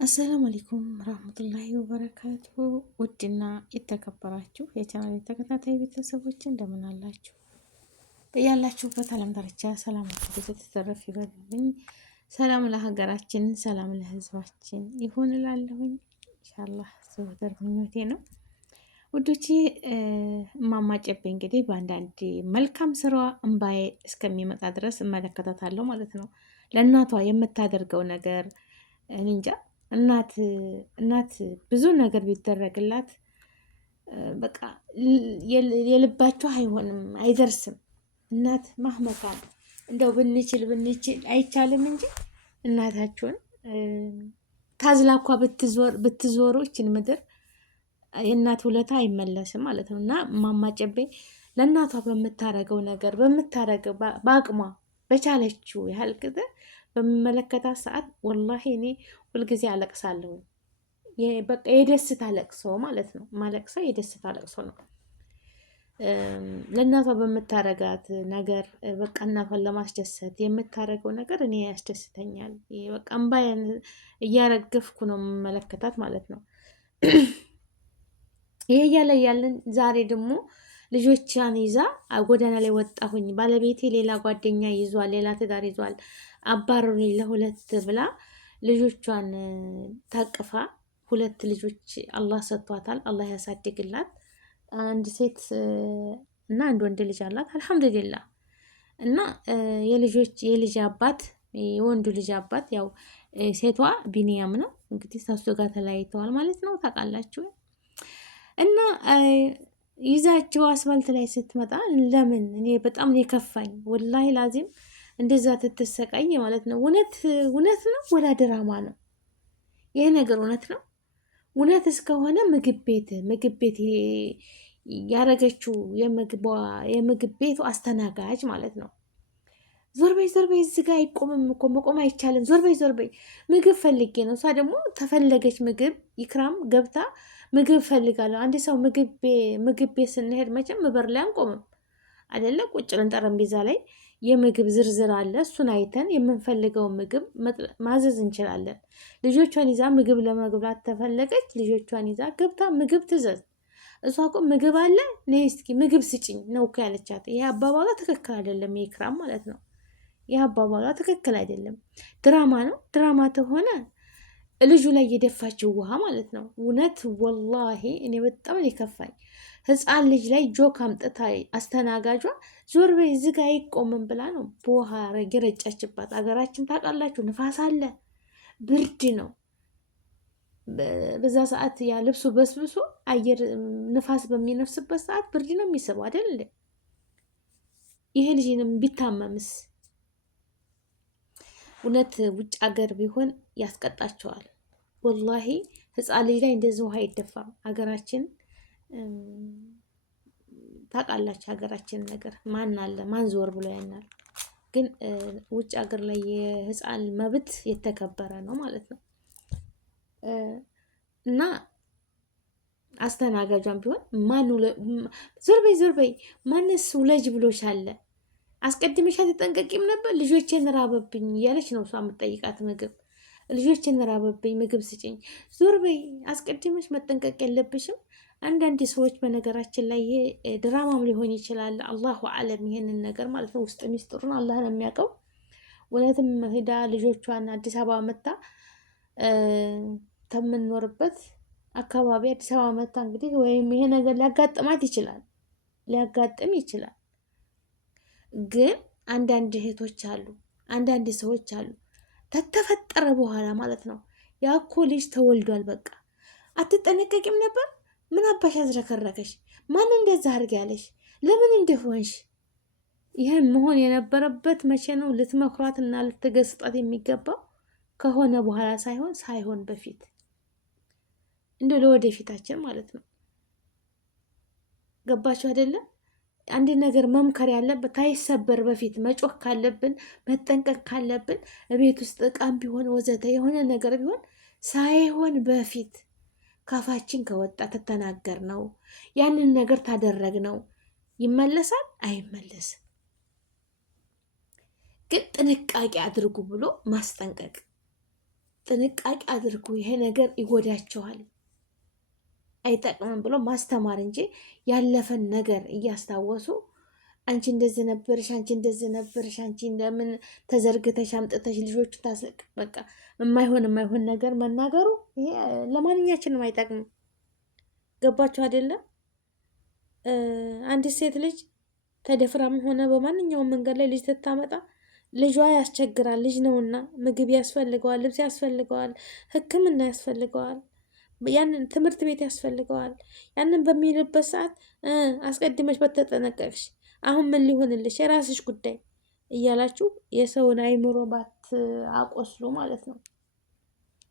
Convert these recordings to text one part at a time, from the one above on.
አሰላሙ አለይኩም ረህመቱላሂ ወበረካቱ። ውድና የተከበራችሁ የቻናል ተከታታይ ቤተሰቦች እንደምን አላችሁ? በያላችሁበት ዓለም ዳርቻ ሰላማችሁ ብዙ ተተረፍ ይበልልኝ። ሰላም ለሀገራችን፣ ሰላም ለሕዝባችን ይሁን እላለሁኝ። ኢንሻአላህ ዘወትር ምኞቴ ነው። ውዶቼ እማማ ጨቤ እንግዲህ በአንዳንድ መልካም ስራዋ እምባዬ እስከሚመጣ ድረስ እመለከታታለሁ ማለት ነው። ለእናቷ የምታደርገው ነገር እኔ እንጃ። እናት ብዙ ነገር ቢደረግላት በቃ የልባቸው አይሆንም፣ አይደርስም። እናት ማህመታ እንደው ብንችል አይቻልም እንጂ እናታችሁን ታዝላኳ ብትዞሩ ይችን ምድር የእናት ውለታ አይመለስም ማለት ነው። እና እማማ ጨቤ ለእናቷ በምታረገው ነገር በአቅሟ በቻለችው ያህል ጊዜ በምመለከታት ሰዓት ወላሂ እኔ ሁልጊዜ አለቅሳለሁ። በቃ የደስታ ለቅሶ ማለት ነው። ማለቅሰው የደስታ ለቅሶ ነው። ለእናቷ በምታረጋት ነገር በቃ እናቷን ለማስደሰት የምታረገው ነገር እኔ ያስደስተኛል። በቃ እምባዬን እያረገፍኩ ነው የምመለከታት ማለት ነው። ይሄ እያለ ያለን ዛሬ ደግሞ ልጆቿን ይዛ ጎዳና ላይ ወጣሁኝ፣ ባለቤቴ ሌላ ጓደኛ ይዟል፣ ሌላ ትዳር ይዟል፣ አባረሩኝ ለሁለት ብላ ልጆቿን ታቅፋ፣ ሁለት ልጆች አላህ ሰጥቷታል። አላህ ያሳድግላት። አንድ ሴት እና አንድ ወንድ ልጅ አላት። አልሐምዱሊላህ። እና የልጅ አባት የወንዱ ልጅ አባት ያው ሴቷ ቢኒያም ነው እንግዲህ ከሱ ጋር ተለያይተዋል ማለት ነው። ታውቃላችሁ። እና ይዛቸው አስፋልት ላይ ስትመጣ ለምን እኔ በጣም ነው የከፋኝ ወላሂ ላዚም እንደዛ ትተሰቃይ ማለት ነው። እውነት ነው ወላ ድራማ ነው? ይሄ ነገር እውነት ነው? እውነት እስከሆነ ምግብ ቤት ያረገችው የምግብ ቤቱ አስተናጋጅ ማለት ነው። ዞር በይ እዚህ ጋ አይቆምም እኮ መቆም አይቻልም፣ ዞር በይ ምግብ ፈልጌ ነው። እሷ ደግሞ ተፈለገች ምግብ ይክራም ገብታ ምግብ ፈልጋለሁ። አንድ ሰው ምግብ ቤት ስንሄድ መቼም በር ላይ አንቆምም አይደለ? ቁጭ ብለን ጠረጴዛ ላይ የምግብ ዝርዝር አለ። እሱን አይተን የምንፈልገውን ምግብ ማዘዝ እንችላለን። ልጆቿን ይዛ ምግብ ለመግባት ተፈለገች። ልጆቿን ይዛ ገብታ ምግብ ትዘዝ። እሷ እኮ ምግብ አለ ነይ እስኪ ምግብ ስጭኝ ነው እኮ ያለቻት። ይሄ አባባሏ ትክክል አይደለም። ይክራም ማለት ነው። ይህ አባባሏ ትክክል አይደለም። ድራማ ነው። ድራማ ተሆነ ልጁ ላይ የደፋችው ውሃ ማለት ነው። እውነት ወላሂ እኔ በጣም የከፋኝ ህፃን ልጅ ላይ ጆክ አምጥታ አስተናጋጇ ዞር በይ እዚህ ጋ አይቆምም ብላ ነው በውሃ የረጨችባት። አገራችን ታውቃላችሁ፣ ንፋስ አለ፣ ብርድ ነው። በዛ ሰዓት ያ ልብሱ በስብሶ አየር ንፋስ በሚነፍስበት ሰዓት ብርድ ነው የሚስበው አይደል? ይሄ ልጅንም ቢታመምስ? እውነት ውጭ ሀገር ቢሆን ያስቀጣቸዋል። ወላሂ ህፃን ልጅ ላይ እንደዚህ ውሃ አይደፋም። ሀገራችን ታውቃላችሁ፣ ሀገራችን ነገር ማን አለ ማን ዞር ብሎ ያናል። ግን ውጭ ሀገር ላይ የህፃን መብት የተከበረ ነው ማለት ነው። እና አስተናጋጇን ቢሆን ዞር በይ ማንስ ውለጅ ብሎሻል? አስቀድመሽ አትጠንቀቂም ነበር? ልጆቼን ራበብኝ እያለች ነው እሷ የምትጠይቃት ምግብ። ልጆቼን ራበብኝ ምግብ ስጭኝ። ዞር በይ አስቀድመሽ መጠንቀቅ የለብሽም? አንዳንድ ሰዎች በነገራችን ላይ ይሄ ድራማም ሊሆን ይችላል፣ አላሁ አለም ይሄንን ነገር ማለት ነው። ውስጥ ሚስጥሩን አላህ ነው የሚያውቀው። እውነትም ሂዳ ልጆቿን አዲስ አበባ መታ ከምንኖርበት አካባቢ አዲስ አበባ መታ እንግዲህ ወይም ይሄ ነገር ሊያጋጥማት ይችላል፣ ሊያጋጥም ይችላል። ግን አንዳንድ እህቶች አሉ፣ አንዳንድ ሰዎች አሉ ተተፈጠረ በኋላ ማለት ነው ያኮ ልጅ ተወልዷል፣ በቃ አትጠነቀቂም ነበር? ምን አባሽ አዝረከረከሽ? ማን እንደዛ አድርግ ያለሽ? ለምን እንደሆንሽ? ይህን መሆን የነበረበት መቼ ነው? ልትመክሯት እና ልትገስጧት የሚገባው ከሆነ በኋላ ሳይሆን በፊት እንደ ለወደፊታችን ማለት ነው። ገባችሁ አይደለም? አንድ ነገር መምከር ያለበት ታይሰበር በፊት መጮህ ካለብን መጠንቀቅ ካለብን ቤት ውስጥ እቃም ቢሆን ወዘተ የሆነ ነገር ቢሆን ሳይሆን በፊት ካፋችን ከወጣ ተተናገር ነው ያንን ነገር ታደረግ ነው ይመለሳል አይመለስም። ግን ጥንቃቄ አድርጉ ብሎ ማስጠንቀቅ ጥንቃቄ አድርጉ፣ ይሄ ነገር ይጎዳቸዋል፣ አይጠቅምም ብሎ ማስተማር እንጂ ያለፈን ነገር እያስታወሱ አንቺ እንደዚህ ነበርሽ፣ አንቺ እንደዚህ ነበርሽ፣ አንቺ እንደምን ተዘርግተሽ አምጥተሽ ልጆቹ ታስለቅ፣ በቃ የማይሆን ነገር መናገሩ ይሄ ለማንኛችንም አይጠቅምም። ገባችሁ አይደለም? አንዲት ሴት ልጅ ተደፍራም ሆነ በማንኛውም መንገድ ላይ ልጅ ትታመጣ ልጇ ያስቸግራል። ልጅ ነውና ምግብ ያስፈልገዋል፣ ልብስ ያስፈልገዋል፣ ሕክምና ያስፈልገዋል፣ ያንን ትምህርት ቤት ያስፈልገዋል። ያንን በሚልበት ሰዓት አስቀድመሽ በተጠነቀቅሽ አሁን ምን ሊሆንልሽ የራስሽ ጉዳይ እያላችሁ የሰውን አይምሮ ባት አቆስሉ ማለት ነው።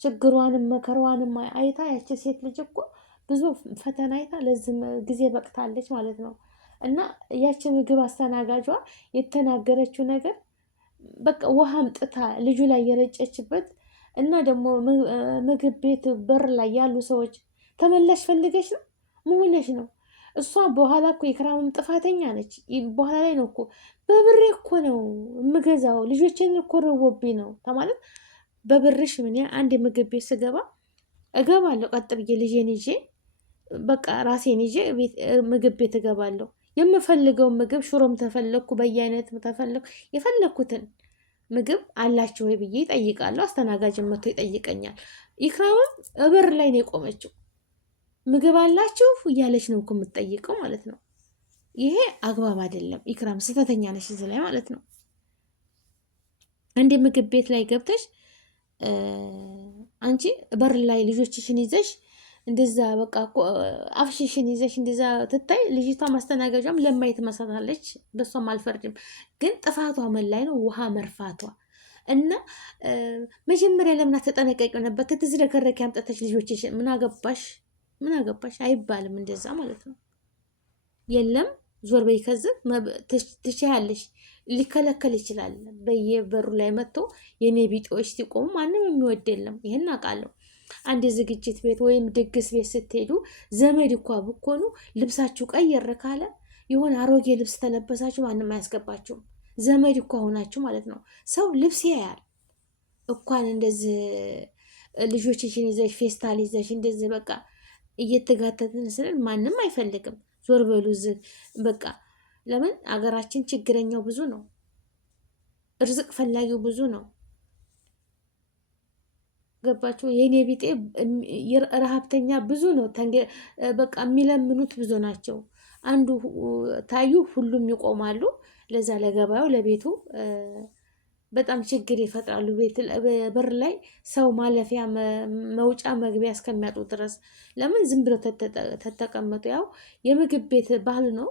ችግሯንም መከሯንም አይታ ያቺ ሴት ልጅ እኮ ብዙ ፈተና አይታ ለዚህ ጊዜ በቅታለች ማለት ነው። እና ያቺ ምግብ አስተናጋጇ የተናገረችው ነገር በቃ ውሃ አምጥታ ልጁ ላይ የረጨችበት እና ደግሞ ምግብ ቤት በር ላይ ያሉ ሰዎች ተመላሽ ፈልገሽ ነው መሆነሽ ነው። እሷ በኋላ እኮ የክራምም ጥፋተኛ ነች። በኋላ ላይ ነው እኮ በብሬ እኮ ነው የምገዛው ልጆችን እኮ ርቦብኝ ነው ተማለት በብርሽ ምን አንድ ምግብ ቤት ስገባ እገባለሁ ቀጥ ብዬ ልጄን ይዤ በቃ ራሴን ይዤ ምግብ ቤት እገባለሁ። የምፈልገውን ምግብ ሽሮም ተፈለኩ በየአይነት ተፈለኩ የፈለኩትን ምግብ አላችሁ ወይ ብዬ ይጠይቃለሁ። አስተናጋጅን መጥቶ ይጠይቀኛል። ኢክራምም እበር ላይ ነው የቆመችው። ምግብ አላችሁ እያለች ነው እኮ የምትጠይቀው ማለት ነው። ይሄ አግባብ አይደለም። ኢክራም ስህተተኛ ነሽ እዚህ ላይ ማለት ነው። አንድ ምግብ ቤት ላይ ገብተሽ አንቺ በር ላይ ልጆችሽን ይዘሽ እንደዛ በቃ አፍሽሽን ይዘሽ እንደዛ ትታይ ልጅቷ ማስተናገጃም ለማየት መሳታለች። በሷም አልፈርድም፣ ግን ጥፋቷ ምን ላይ ነው? ውሃ መርፋቷ እና መጀመሪያ ለምን አትጠነቀቂው ነበር? ትዝረከረኪ አምጥተሽ ልጆችሽ ምን አገባሽ አይባልም እንደዛ ማለት ነው። የለም ዞር በይ ከዚህ ትችያለሽ። ሊከለከል ይችላል። በየበሩ ላይ መጥቶ የኔ ቢጤዎች ሲቆሙ ማንም የሚወድ የለም። ይሄን አውቃለሁ። አንድ ዝግጅት ቤት ወይም ድግስ ቤት ስትሄዱ ዘመድ እኳ ብኮኑ ልብሳችሁ ቀየር ካለ የሆነ አሮጌ ልብስ ተለበሳችሁ ማንም አያስገባችሁም። ዘመድ እኳ ሆናችሁ ማለት ነው። ሰው ልብስ ያያል እኳን እንደዚህ ልጆችሽን ይዘሽ ፌስታል ይዘሽ እንደዚህ በቃ እየተጋተትን ስንል ማንም አይፈልግም። ዞር በሉ ዝግ በቃ። ለምን አገራችን ችግረኛው ብዙ ነው፣ እርዝቅ ፈላጊው ብዙ ነው። ገባችሁ? የኔ ቢጤ ረሀብተኛ ብዙ ነው። በቃ የሚለምኑት ብዙ ናቸው። አንዱ ታዩ ሁሉም ይቆማሉ። ለዛ ለገበያው ለቤቱ በጣም ችግር ይፈጥራሉ። በር ላይ ሰው ማለፊያ መውጫ መግቢያ እስከሚያጡ ድረስ ለምን ዝም ብለው ተተቀመጡ? ያው የምግብ ቤት ባህል ነው።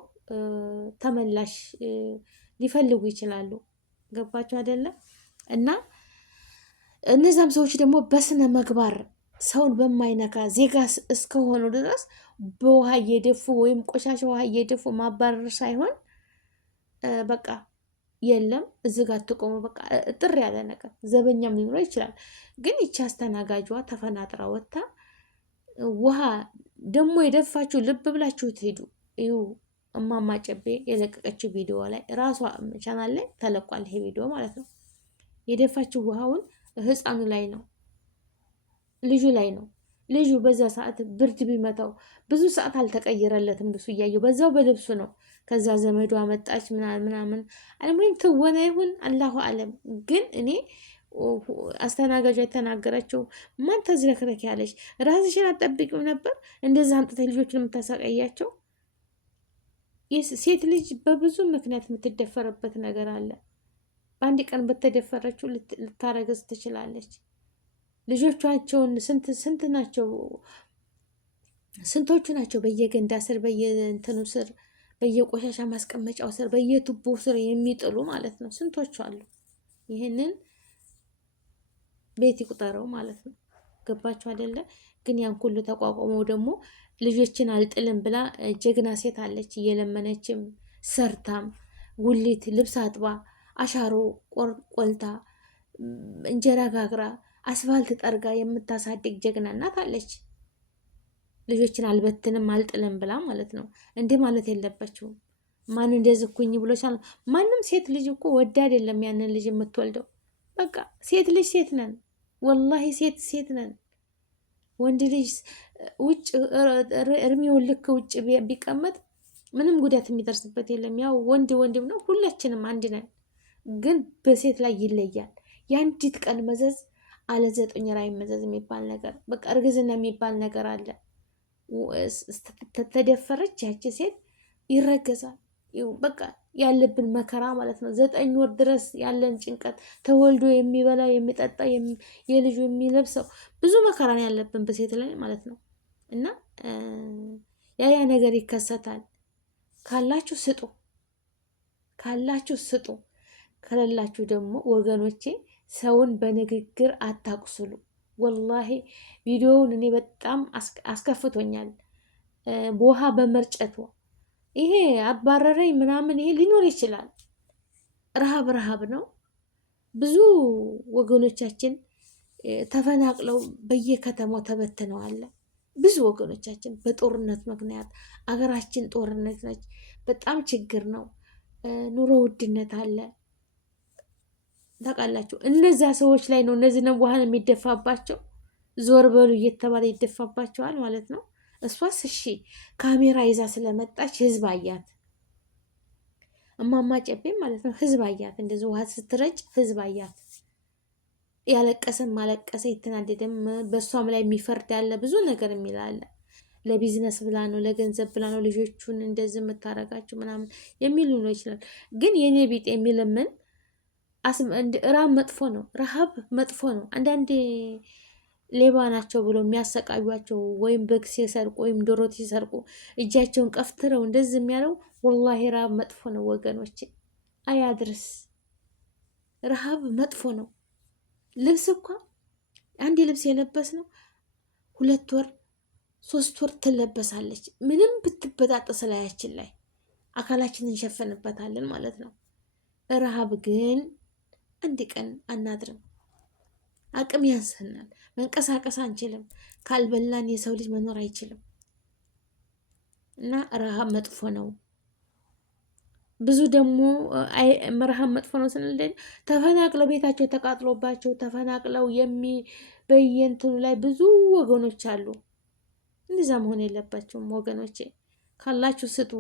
ተመላሽ ሊፈልጉ ይችላሉ። ገባችሁ አይደለም? እና እነዛም ሰዎች ደግሞ በስነ ምግባር ሰውን በማይነካ ዜጋ እስከሆኑ ድረስ በውሃ እየደፉ ወይም ቆሻሻ ውሃ እየደፉ ማባረር ሳይሆን በቃ የለም እዚህ ጋር ትቆሙ በቃ ጥር ያለ ነገር ዘበኛም ሊኖረው ይችላል። ግን ይቺ አስተናጋጇ ተፈናጥራ ወጥታ ውሃ ደግሞ የደፋችሁ ልብ ብላችሁ ትሄዱ። ይሁ እማማ ጨቤ የለቀቀችው ቪዲዮ ላይ ራሷ ቻናል ላይ ተለቋል። ይሄ ቪዲዮ ማለት ነው። የደፋችው ውሃውን ህፃኑ ላይ ነው፣ ልጁ ላይ ነው። ልጁ በዛ ሰዓት ብርድ ቢመታው ብዙ ሰዓት አልተቀየረለትም። ልብሱ እያየው በዛው በልብሱ ነው። ከዛ ዘመዷ መጣች ምናምን አለሙም ትወና ይሁን አላሁ አለም። ግን እኔ አስተናጋጇ የተናገረችው ማን ተዝረክረክ ያለች ራስሽን አትጠብቂው ነበር? እንደዛ አምጥተሽ ልጆችን የምታሳቀያቸው። ሴት ልጅ በብዙ ምክንያት የምትደፈርበት ነገር አለ። በአንድ ቀን በተደፈረችው ልታረግዝ ትችላለች። ልጆቿቸውን ስንት ናቸው? ስንቶቹ ናቸው በየገንዳ ስር በየእንትኑ ስር በየቆሻሻ ማስቀመጫው ስር በየቱቦ ስር የሚጥሉ ማለት ነው። ስንቶቹ አሉ። ይህንን ቤት ይቁጠረው ማለት ነው። ገባችሁ አይደለ? ግን ያን ሁሉ ተቋቁመው ደግሞ ልጆችን አልጥልም ብላ ጀግና ሴት አለች። እየለመነችም ሰርታም ጉሊት ልብስ አጥባ አሻሮ ቆልታ እንጀራ ጋግራ አስፋልት ጠርጋ የምታሳድግ ጀግና እናት አለች። ልጆችን አልበትንም አልጥልም ብላ ማለት ነው። እንዲህ ማለት የለባችሁም። ማን እንደዚህ ኩኝ ብሎ ማንም ሴት ልጅ እኮ ወዳ አይደለም ያንን ልጅ የምትወልደው። በቃ ሴት ልጅ ሴት ነን። ወላሂ ሴት ሴት ነን። ወንድ ልጅ ውጭ እድሜውን ልክ ውጭ ቢቀመጥ ምንም ጉዳት የሚደርስበት የለም። ያው ወንድም ነው፣ ሁላችንም አንድ ነን። ግን በሴት ላይ ይለያል። የአንዲት ቀን መዘዝ አለ 9 ወር መዘዝ የሚባል ነገር፣ በቃ እርግዝና የሚባል ነገር አለ። ተደፈረች ያቺ ሴት ይረገዛል። በቃ ያለብን መከራ ማለት ነው። 9 ወር ድረስ ያለን ጭንቀት፣ ተወልዶ የሚበላ የሚጠጣ የልጁ የሚለብሰው ብዙ መከራ ነው ያለብን በሴት ላይ ማለት ነው። እና ያ ነገር ይከሰታል። ካላችሁ ስጡ፣ ካላችሁ ስጡ፣ ከሌላችሁ ደግሞ ወገኖቼ ሰውን በንግግር አታቁስሉ። ወላሂ ቪዲዮውን እኔ በጣም አስከፍቶኛል። በውሃ በመርጨቱ ይሄ አባረረኝ ምናምን ይሄ ሊኖር ይችላል። ረሃብ ነው። ብዙ ወገኖቻችን ተፈናቅለው በየከተማው ተበትነዋል። ብዙ ወገኖቻችን በጦርነት ምክንያት አገራችን ጦርነት ነች። በጣም ችግር ነው። ኑሮ ውድነት አለ። ታውቃላችሁ፣ እነዛ ሰዎች ላይ ነው እነዚህ ነው ውሃን የሚደፋባቸው። ዞር በሉ እየተባለ ይደፋባቸዋል ማለት ነው። እሷስ እሺ ካሜራ ይዛ ስለመጣች ህዝብ አያት። እማማ ጨቤም ማለት ነው ህዝብ አያት። እንደዚህ ውሃ ስትረጭ ህዝብ አያት። ያለቀሰም አለቀሰ፣ የተናደደም በእሷም ላይ የሚፈርድ ያለ ብዙ ነገር የሚላለ ለቢዝነስ ብላ ነው ለገንዘብ ብላ ነው ልጆቹን እንደዚህ የምታረጋቸው ምናምን የሚሉ ነው ይችላል። ግን የኔ ቢጤ የሚለምን ራብ መጥፎ ነው፣ ረሃብ መጥፎ ነው። አንዳንዴ ሌባ ናቸው ብሎ የሚያሰቃዩቸው ወይም በግ ሲሰርቁ ወይም ዶሮ ሲሰርቁ እጃቸውን ቀፍትረው እንደዚህ የሚያለው ወላሂ ረሃብ መጥፎ ነው ወገኖቼ፣ አያድርስ። ረሃብ መጥፎ ነው። ልብስ እንኳ አንድ ልብስ የለበስ ነው 2 ወር 3 ወር ትለበሳለች። ምንም ብትበጣጠስ ላያችን ላይ አካላችንን እንሸፈንበታለን ማለት ነው። ረሃብ ግን አንድ ቀን አናድርም። አቅም ያንሰናል። መንቀሳቀስ አንችልም። ካልበላን የሰው ልጅ መኖር አይችልም። እና ረሃብ መጥፎ ነው። ብዙ ደግሞ ረሃብ መጥፎ ነው ስንል ተፈናቅለው ቤታቸው ተቃጥሎባቸው ተፈናቅለው በየእንትኑ ላይ ብዙ ወገኖች አሉ። እንደዛ መሆን የለባቸውም ወገኖቼ። ካላችሁ ስጡ፣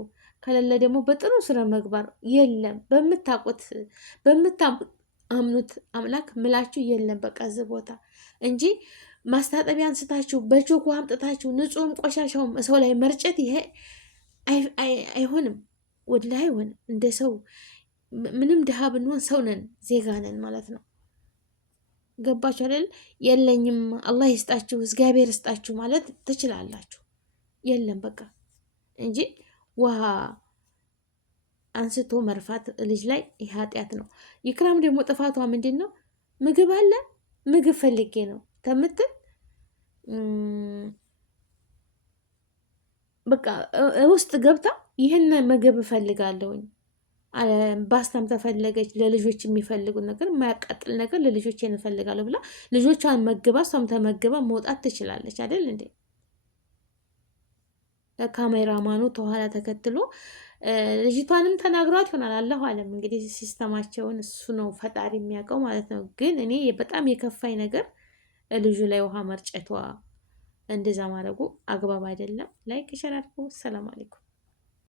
ከሌለ ደግሞ በጥሩ ስነ ምግባር የለም በምታውቁት አምኑት አምላክ ምላችሁ የለም በቃ እዚህ ቦታ እንጂ ማስታጠቢያ አንስታችሁ በጆክ አምጥታችሁ ንጹህም ቆሻሻውም ሰው ላይ መርጨት ይሄ አይሆንም፣ ወላሂ አይሆንም። እንደ ሰው ምንም ድሃ ብንሆን ሰው ነን፣ ዜጋ ነን ማለት ነው። ገባችሁ አይደል? የለኝም አላህ ይስጣችሁ እግዚአብሔር ይስጣችሁ ማለት ትችላላችሁ። የለም በቃ እንጂ ውሃ አንስቶ መርፋት ልጅ ላይ ይህ ኃጢአት ነው። ኢክራም ደግሞ ጥፋቷ ምንድን ነው? ምግብ አለ ምግብ ፈልጌ ነው ተምትል በቃ ውስጥ ገብታ ይህን ምግብ እፈልጋለሁኝ ባስታም ተፈለገች ለልጆች የሚፈልጉ ነገር የማያቃጥል ነገር ለልጆች እንፈልጋለሁ ብላ ልጆቿን መግባ እሷም ተመግባ መውጣት ትችላለች አይደል እንዴ? ካሜራማኑ ተኋላ ተከትሎ ልጅቷንም ተናግሯት ይሆናል። አላሁ አለም እንግዲህ ሲስተማቸውን እሱ ነው ፈጣሪ የሚያውቀው ማለት ነው። ግን እኔ በጣም የከፋኝ ነገር ልጁ ላይ ውሃ መርጨቷ፣ እንደዛ ማድረጉ አግባብ አይደለም። ላይክ ሸር አድርጉ። ሰላም አለይኩም።